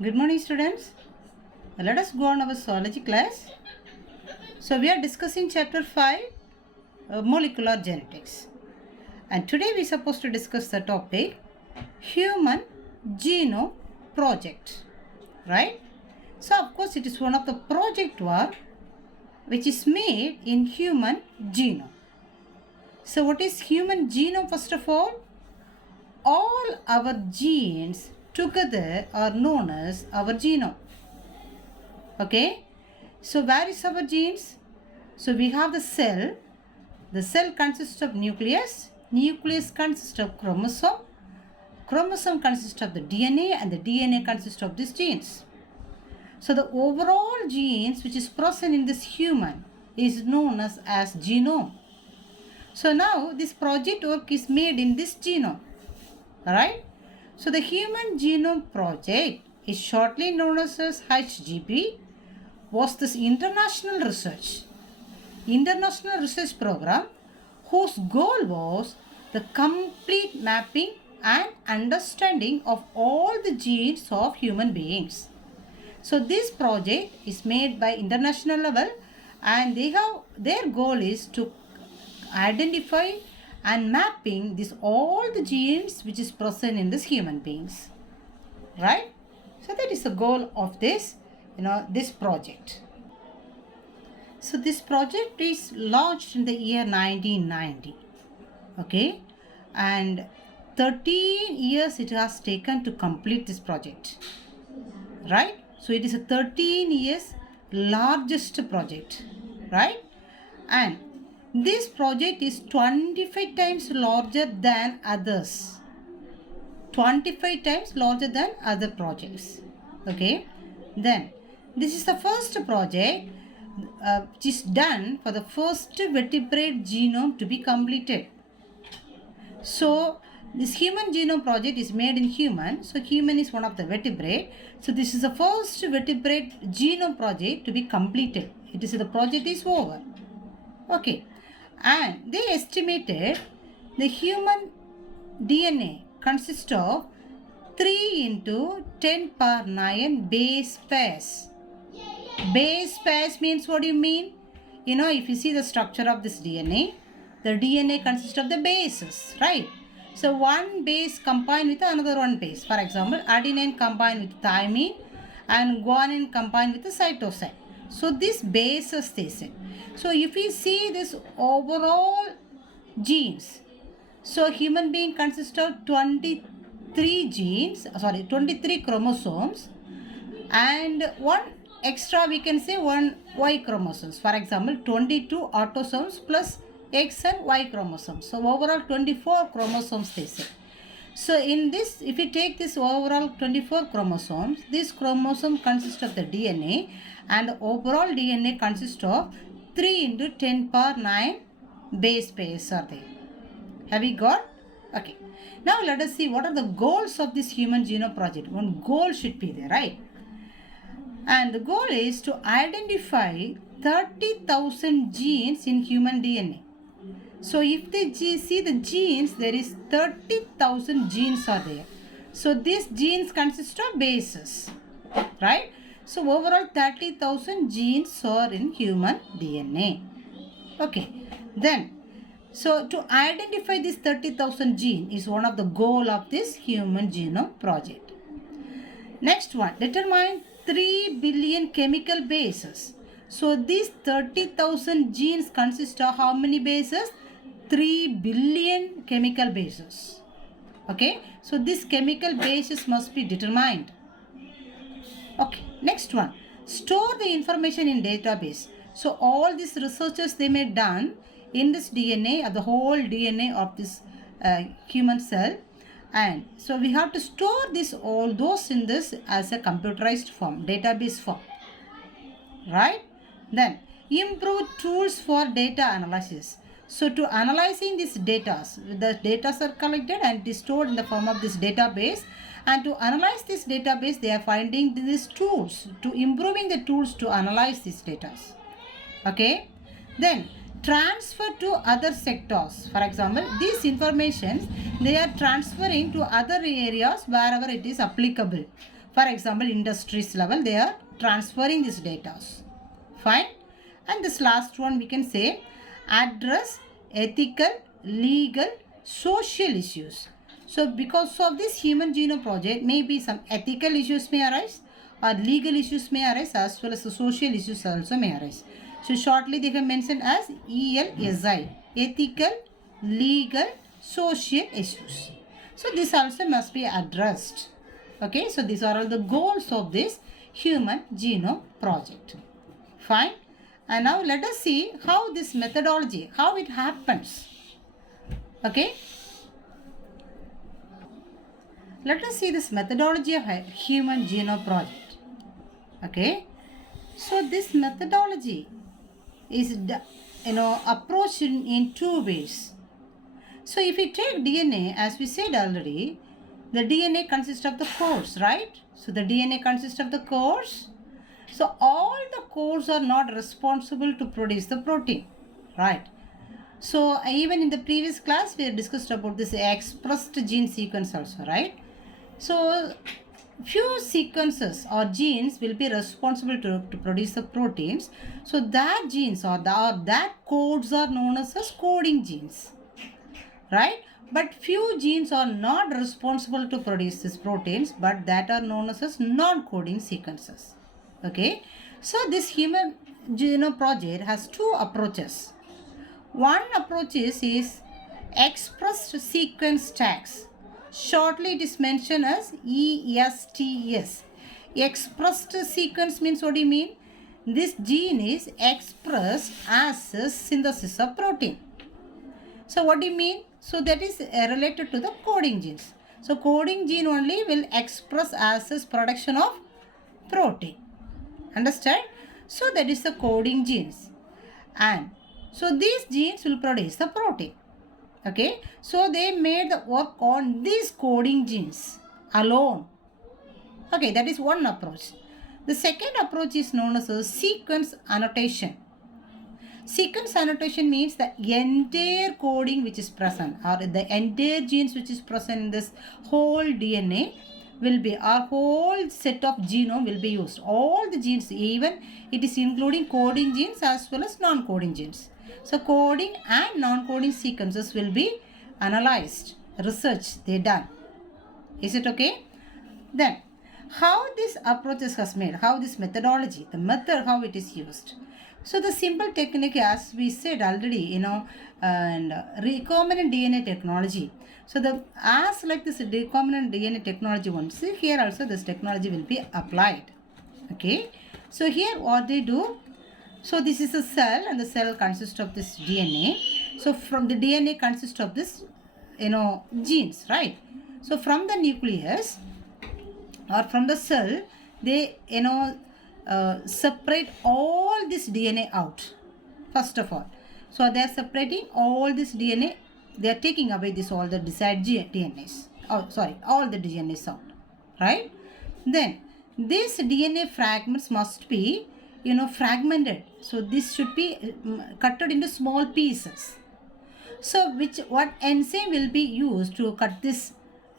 Good morning, students. Let us go on our zoology class. So, we are discussing chapter 5 molecular genetics. And today we are supposed to discuss the topic Human Genome Project. Right? So, of course, it is one of the project work which is made in human genome. So, what is human genome first of all? All our genes together are known as our genome. Okay, so where is our genes? So we have the cell. The cell consists of nucleus. Nucleus consists of chromosome. Chromosome consists of the DNA, and the DNA consists of these genes. So the overall genes which is present in this human is known as genome. So now this project work is made in this genome. Alright. So the Human Genome Project is shortly known as HGP, was this international research program whose goal was the complete mapping and understanding of all the genes of human beings. So this project is made by international level, and their goal is to identify and mapping all the genes which is present in this human beings, right? So that is the goal of this project. So this project is launched in the year 1990, okay, and 13 years it has taken to complete this project, right? So it is a 13 years largest project, right? And this project is 25 times larger than others. 25 times larger than other projects. Okay. Then this is the first project which is done for the first vertebrate genome to be completed. So this Human Genome Project is made in human. So human is one of the vertebrate. So this is the first vertebrate genome project to be completed. It is the project is over. Okay. And they estimated the human DNA consists of 3 into 10 power 9 base pairs. Base pairs means what do you mean? If you see the structure of this DNA, the DNA consists of the bases, right? So one base combined with another one base. For example, adenine combined with thymine and guanine combined with the cytosine. So this bases they say. So if we see this overall genes, so human being consists of 23 chromosomes, and one extra we can say one Y chromosomes. For example, 22 autosomes plus X and Y chromosomes. So overall 24 chromosomes they say. So in this, if you take this overall 24 chromosomes, this chromosome consists of the DNA, and the overall DNA consists of 3 into 10 power 9 base pairs are there. Have we got? Okay. Now let us see what are the goals of this Human Genome Project. One goal should be there, right? And the goal is to identify 30,000 genes in human DNA. So if they see the genes, there is 30,000 genes are there. So these genes consist of bases, right? So overall 30,000 genes are in human DNA. Okay. Then, so to identify this 30,000 gene is one of the goal of this Human Genome Project. Next one, determine 3 billion chemical bases. So these 30,000 genes consist of how many bases? 3 billion chemical bases. Okay. So these chemical bases must be determined. Okay. Next one. Store the information in database. So all these researchers they may done in this DNA, the whole DNA of this human cell. And so we have to store all those in this as a computerized form, database form. Right? Then improve tools for data analysis. So to analyzing these data, the data are collected and it is stored in the form of this database. And to analyze this database, they are finding these tools, to improving the tools to analyze these data. Okay. Then transfer to other sectors. For example, these informations they are transferring to other areas wherever it is applicable. For example, industries level, they are transferring these data. Fine. And this last one we can say address ethical, legal, social issues. So because of this human genome project, maybe some ethical issues may arise or legal issues may arise as well as the social issues also may arise. So shortly they have mentioned as ELSI, ethical, legal, social issues. So this also must be addressed. Okay, so these are all the goals of this human genome project. Fine. And now let us see how this methodology, how it happens. Okay. Let us see this methodology of a human genome project. Okay. So this methodology is approached in two ways. So if we take DNA, as we said already, the DNA consists of the cores, right? So the DNA consists of the cores. So all the cores are not responsible to produce the protein, right? So even in the previous class we discussed about this expressed gene sequence also, right? So few sequences or genes will be responsible to produce the proteins. So that genes or that codes are known as coding genes, right? But few genes are not responsible to produce these proteins, but that are known as non-coding sequences. Okay, so this human genome project has two approaches. One approach is expressed sequence tags. Shortly it is mentioned as ESTS. Expressed sequence means, what do you mean? This gene is expressed as a synthesis of protein. So what do you mean? So that is related to the coding genes. So coding gene only will express as a production of protein. Understand? So that is the coding genes. And so these genes will produce the protein. Okay. So they made the work on these coding genes alone. Okay, that is one approach. The second approach is known as a sequence annotation. Sequence annotation means the entire coding which is present or the entire genes which is present in this whole DNA will be, our whole set of genome will be used. All the genes, even it is including coding genes as well as non-coding genes. So coding and non-coding sequences will be analyzed, research they done. Is it okay? Then how this approach has made, how this methodology, the method how it is used. So the simple technique, as we said already, and recombinant DNA technology. So as like this recombinant DNA technology one, see here also this technology will be applied. Okay. So here what they do, so this is a cell and the cell consists of this DNA. So from the DNA consists of this, genes, right? So from the nucleus or from the cell, they, separate all this DNA out, first of all. So they are separating all this DNA. They are taking away this all the desired DNAs. Oh, sorry, all the DNAs out, right? Then these DNA fragments must be, fragmented. So this should be cut into small pieces. So what enzyme will be used to cut this,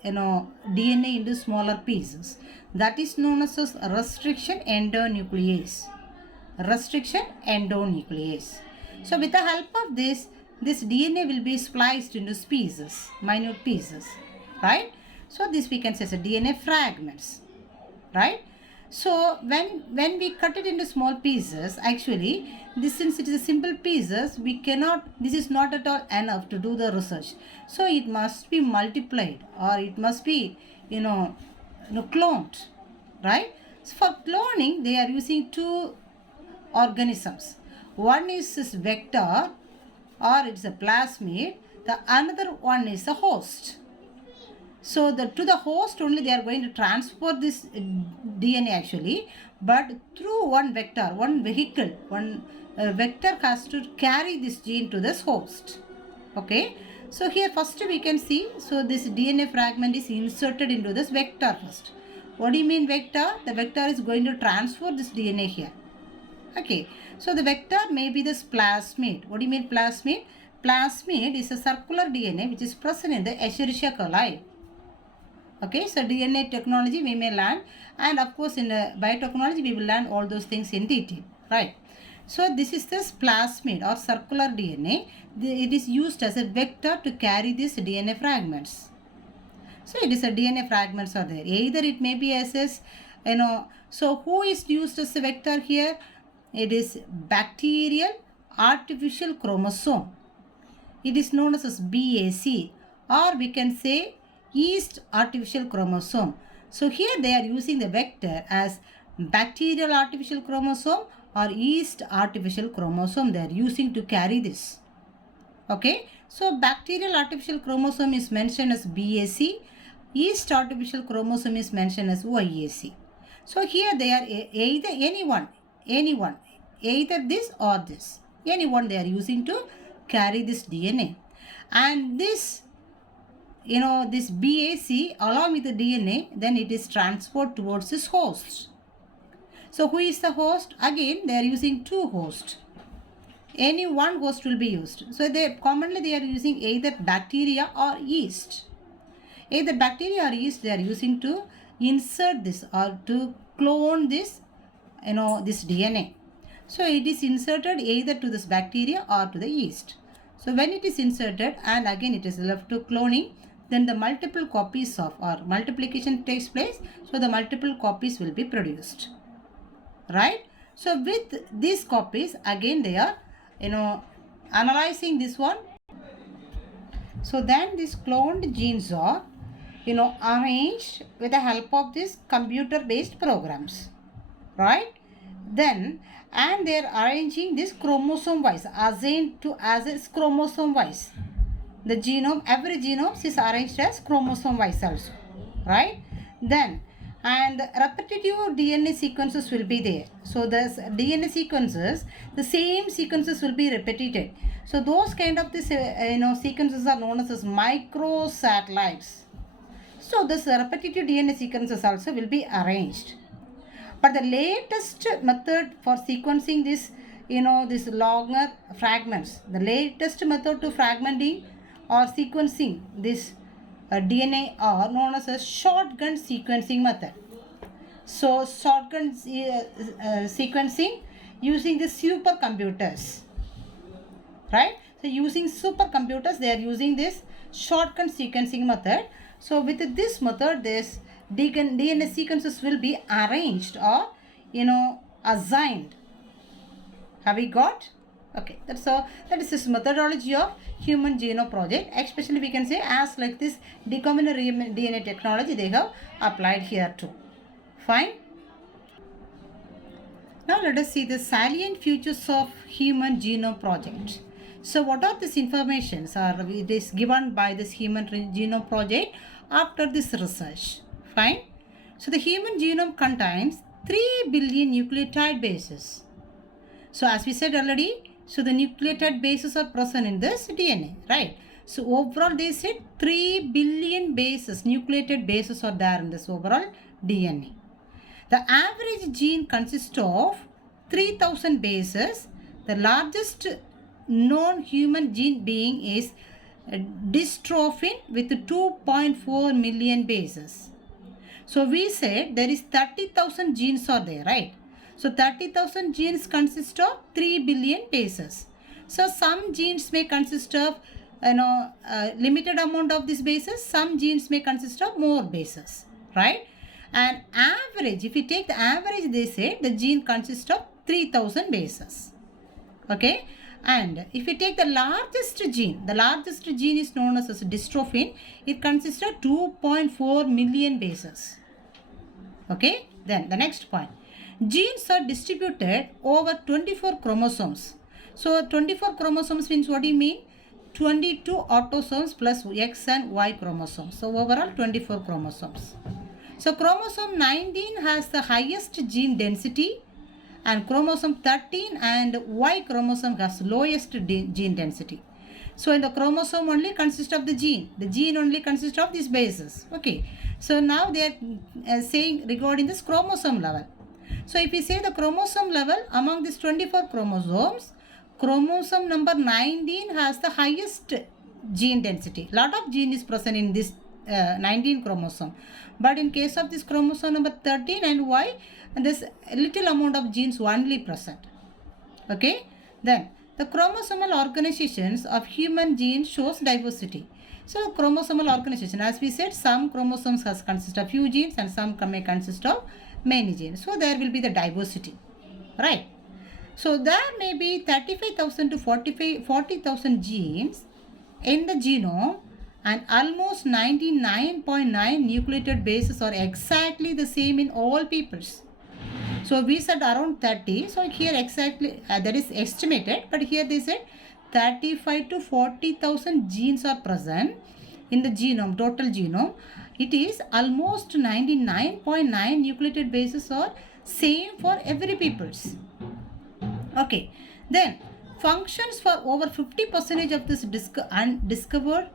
DNA into smaller pieces? That is known as restriction endonuclease. Restriction endonuclease. So with the help of this DNA will be spliced into pieces, minute pieces, right? So this we can say as a DNA fragments, right? So when we cut it into small pieces, actually this, since it is a simple pieces, this is not at all enough to do the research. So it must be multiplied or it must be, cloned, right? So for cloning, they are using two organisms. One is this vector or it's a plasmid. The another one is a host. So to the host only they are going to transfer this DNA actually, but through one vector, one vehicle, one vector has to carry this gene to this host. Okay. So here first we can see, so this DNA fragment is inserted into this vector first. What do you mean vector? The vector is going to transfer this DNA here. Okay. So the vector may be this plasmid. What do you mean plasmid? Plasmid is a circular DNA which is present in the Escherichia coli. Okay, so DNA technology we may learn, and of course in biotechnology we will learn all those things in detail, right? So this is this plasmid or circular DNA. It is used as a vector to carry these DNA fragments. So it is a DNA fragments are there. Either it may be as so who is used as a vector here? It is bacterial artificial chromosome. It is known as BAC, or we can say yeast artificial chromosome. So here they are using the vector as bacterial artificial chromosome or yeast artificial chromosome they are using to carry this. Okay, so bacterial artificial chromosome is mentioned as BAC, yeast artificial chromosome is mentioned as YAC. So here they are either anyone, either this or this, anyone they are using to carry this DNA. And this, this BAC along with the DNA, then it is transferred towards this host. So who is the host? Again, they are using two hosts. Any one host will be used. So commonly they are using either bacteria or yeast. Either bacteria or yeast they are using to insert this or to clone this, this DNA. So it is inserted either to this bacteria or to the yeast. So when it is inserted and again it is left to cloning, then the multiple copies of or multiplication takes place. So the multiple copies will be produced. Right? So with these copies, again they are, analyzing this one. So then these cloned genes are, arranged with the help of these computer-based programs. Right? Then, and they are arranging this chromosome-wise, assigned to as chromosome-wise. The genome, every genome is arranged as chromosome-wise also. Right? Then, and repetitive DNA sequences will be there. So the DNA sequences, the same sequences will be repeated. So those kind of this, sequences are known as microsatellites. So this repetitive DNA sequences also will be arranged. But the latest method for sequencing this, this longer fragments, the latest method to fragmenting or sequencing this DNA are known as a shotgun sequencing method. So shotgun sequencing using the supercomputers, right? So using supercomputers they are using this shotgun sequencing method. So with this method this DNA sequences will be arranged or assigned. Have we got? Okay, that is this methodology of Human Genome Project. Especially we can say as like this recombinant DNA technology they have applied here too. Fine. Now let us see the salient features of Human Genome Project. So what are these informations are it is given by this Human Genome Project after this research. Fine. So the human genome contains 3 billion nucleotide bases. So as we said already, so the nucleotide bases are present in this DNA, right? So overall they said 3 billion bases, nucleotide bases are there in this overall DNA. The average gene consists of 3000 bases. The largest known human gene being is dystrophin with 2.4 million bases. So we said there is 30,000 genes are there, right? So 30,000 genes consist of 3 billion bases. So some genes may consist of limited amount of these bases. Some genes may consist of more bases, right? And average, if you take the average, they say the gene consists of 3000 bases. Okay? And if you take the largest gene is known as dystrophin. It consists of 2.4 million bases. Okay? Then the next point. Genes are distributed over 24 chromosomes. So 24 chromosomes means what do you mean? 22 autosomes plus X and Y chromosomes. So overall 24 chromosomes. So chromosome 19 has the highest gene density and chromosome 13 and Y chromosome has lowest gene density. So in the chromosome only consists of the gene. The gene only consists of these bases. Okay. So now they are saying regarding this chromosome level. So if we say the chromosome level among these 24 chromosomes, chromosome number 19 has the highest gene density. Lot of gene is present in this 19 chromosome. But in case of this chromosome number 13 and Y, this little amount of genes only present. Okay, then the chromosomal organizations of human genes shows diversity. So chromosomal organization, as we said, some chromosomes has consist of few genes and some may consist of many genes. So there will be the diversity, right? So there may be 35,000 to 40,000 genes in the genome, and almost 99.9 nucleotide bases are exactly the same in all peoples. So we said around 30. So here exactly that is estimated, but here they said 35 to 40,000 genes are present in the genome, total genome. It is almost 99.9 nucleotide bases are same for every peoples. Okay, then functions for over 50% of this undiscovered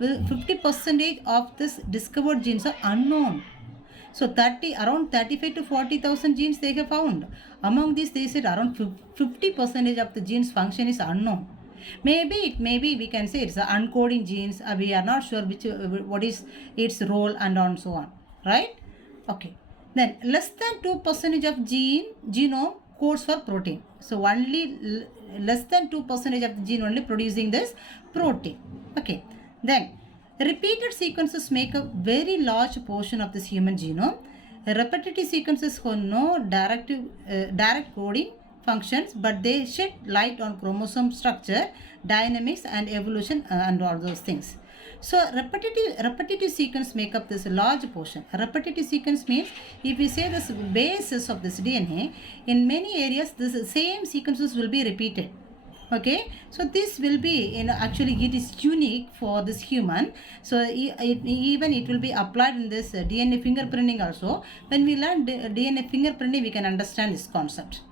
50% of this discovered genes are unknown. So around 35 to 40,000 genes they have found. Among these, they said around 50% of the genes function is unknown. Maybe we can say it's the uncoding genes. We are not sure what is its role and so on, right? Okay. Then less than 2% of genome codes for protein. So only less than 2% of the gene only producing this protein. Okay. Then repeated sequences make a very large portion of this human genome. Repetitive sequences have no direct coding functions, but they shed light on chromosome structure, dynamics, and evolution and all those things. So repetitive sequence make up this large portion. Repetitive sequence means if we say this basis of this DNA, in many areas the same sequences will be repeated. Okay, so this will be actually it is unique for this human. So even it will be applied in this DNA fingerprinting also. When we learn DNA fingerprinting, we can understand this concept,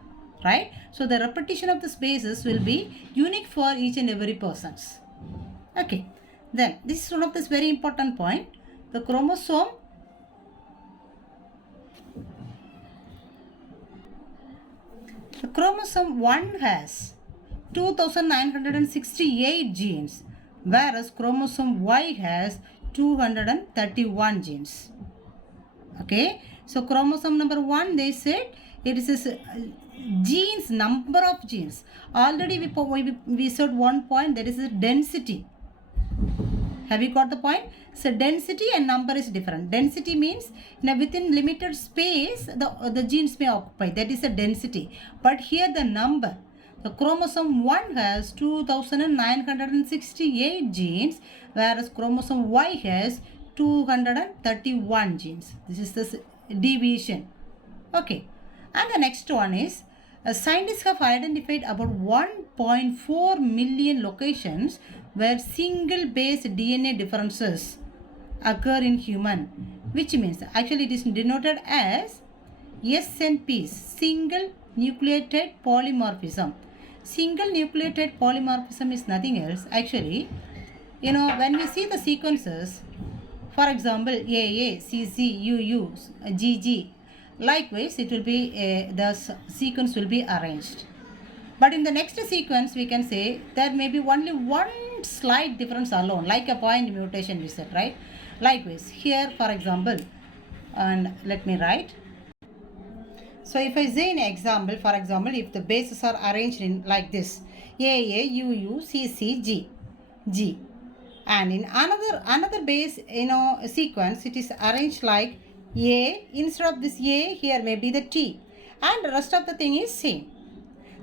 right? So the repetition of this basis will be unique for each and every persons. Okay, then this is one of this very important point. The chromosome chromosome 1 has 2968 genes, whereas chromosome Y has 231 genes. Okay, so chromosome number 1, they said it is genes, number of genes. Already we said one point, that is the density. Have you got the point? So density and number is different. Density means within limited space the genes may occupy, that is the density. But here the number, the chromosome 1 has 2968 genes, whereas chromosome Y has 231 genes. This is the deviation. Okay, and the next one is scientists have identified about 1.4 million locations where single base DNA differences occur in human, which means actually it is denoted as SNPs, single nucleotide polymorphism. Single nucleotide polymorphism is nothing else. Actually, when we see the sequences, for example, AA, CC, UU, GG, likewise it will be the sequence will be arranged. But in the next sequence, we can say there may be only one slight difference alone, like a point mutation we said, right? Likewise, here for example, and let me write. So if I say an example, for example, if the bases are arranged in like this, AA, UU, CC, G. And in another base, sequence, it is arranged like A, instead of this A, here may be the T. And the rest of the thing is same.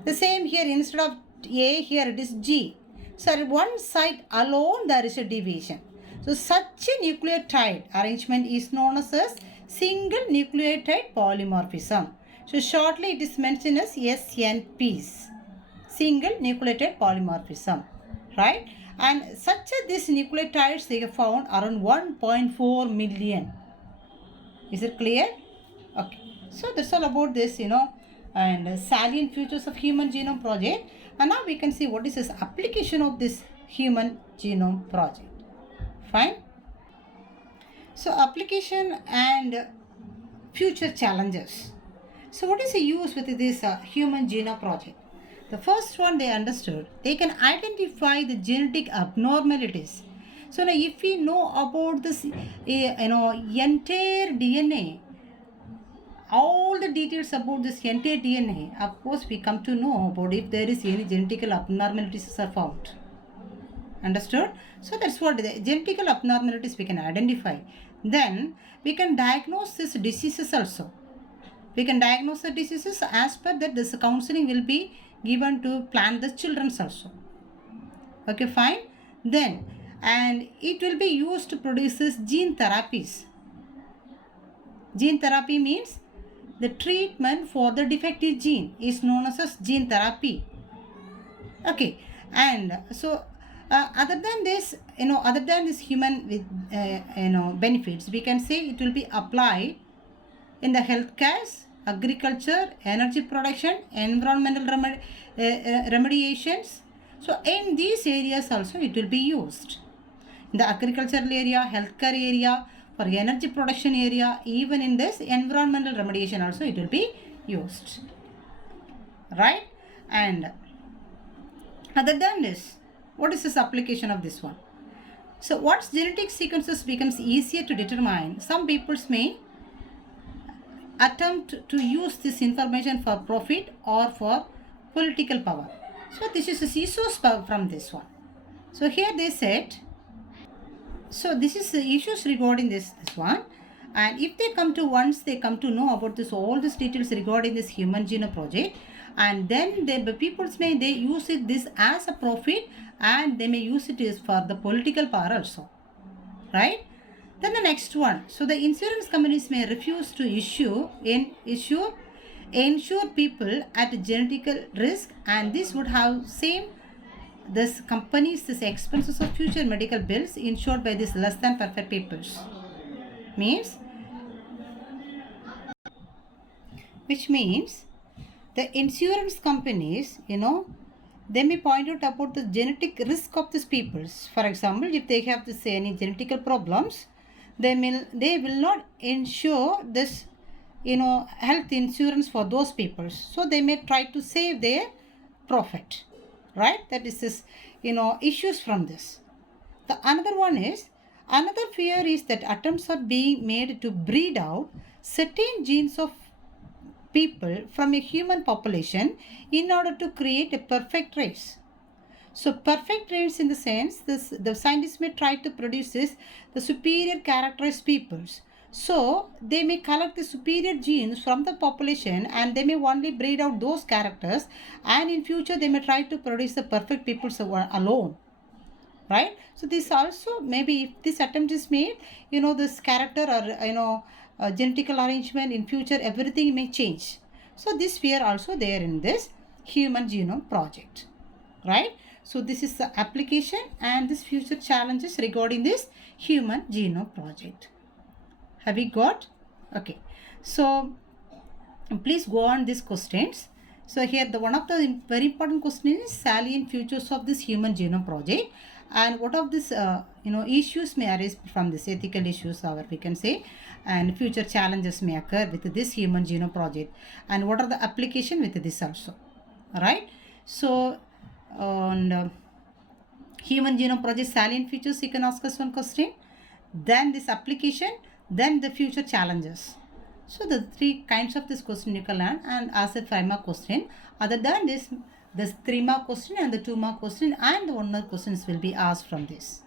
The same here, instead of A, here it is G. So at one side alone, there is a deviation. So such a nucleotide arrangement is known as single nucleotide polymorphism. So shortly it is mentioned as SNPs, single nucleotide polymorphism, right? And these nucleotides they have found around 1.4 million. Is it clear? Okay. So that's all about this, and salient features of Human Genome Project. And now we can see what is this application of this Human Genome Project. Fine. So application and future challenges. So what is the use with this Human Genome Project? The first one they understood, they can identify the genetic abnormalities. So now if we know about this, entire DNA, all the details about this entire DNA, of course we come to know about if there is any genetical abnormalities are found. Understood? So that's what the genetical abnormalities we can identify. Then we can diagnose these diseases also. We can diagnose the diseases. As per that, this counseling will be given to plan the children's also. Okay, fine. Then, and it will be used to produce this gene therapies. Gene therapy means the treatment for the defective gene is known as gene therapy. Okay, and so other than this, other than this human with benefits, we can say it will be applied in the healthcare, agriculture, energy production, environmental remediations. So in these areas also it will be used. In the agricultural area, healthcare area, for energy production area, even in this environmental remediation also it will be used. Right? And other than this, what is this application of this one? So once genetic sequences becomes easier to determine, some peoples may attempt to use this information for profit or for political power. So this is the issues from this one. So here they said, so this is the issues regarding this one. And if they come to, once they come to know about this, all these details regarding this Human Genome Project, and then the peoples may they use it this as a profit, and they may use it as for the political power also, right? Then the next one, so the insurance companies may refuse to insure people at genetical risk, and this would have same this companies this expenses of future medical bills insured by this less than perfect peoples. Which means the insurance companies, they may point out about the genetic risk of these peoples. For example, if they have this any genetical problems, they will not insure this, health insurance for those people. So they may try to save their profit, right? That is this, issues from this. The another fear is that attempts are being made to breed out certain genes of people from a human population in order to create a perfect race. So perfect race in the sense, the scientists may try to produce the superior characterized peoples. So they may collect the superior genes from the population, and they may only breed out those characters, and in future they may try to produce the perfect peoples alone. Right? So this also, maybe if this attempt is made, this character or genetical arrangement in future, everything may change. So this fear also there in this Human Genome Project, right? So this is the application and this future challenges regarding this Human Genome Project. Have we got? Okay. So please go on these questions. So here the one of the very important question is salient features of this Human Genome Project, and what of this issues may arise from this ethical issues, or we can say, and future challenges may occur with this Human Genome Project, and what are the application with this also. All right. So on Human Genome Project salient features, you can ask us one question, then this application, then the future challenges. So the three kinds of this question you can learn and ask a 5-mark question. Other than this 3-mark question and the 2-mark question and the 1-mark questions will be asked from this,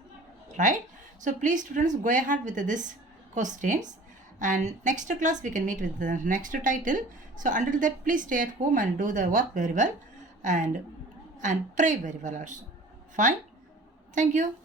right? So please students, go ahead with this questions, and next class we can meet with the next title. So until that, please stay at home and do the work very well, and pray very well also. Fine. Thank you.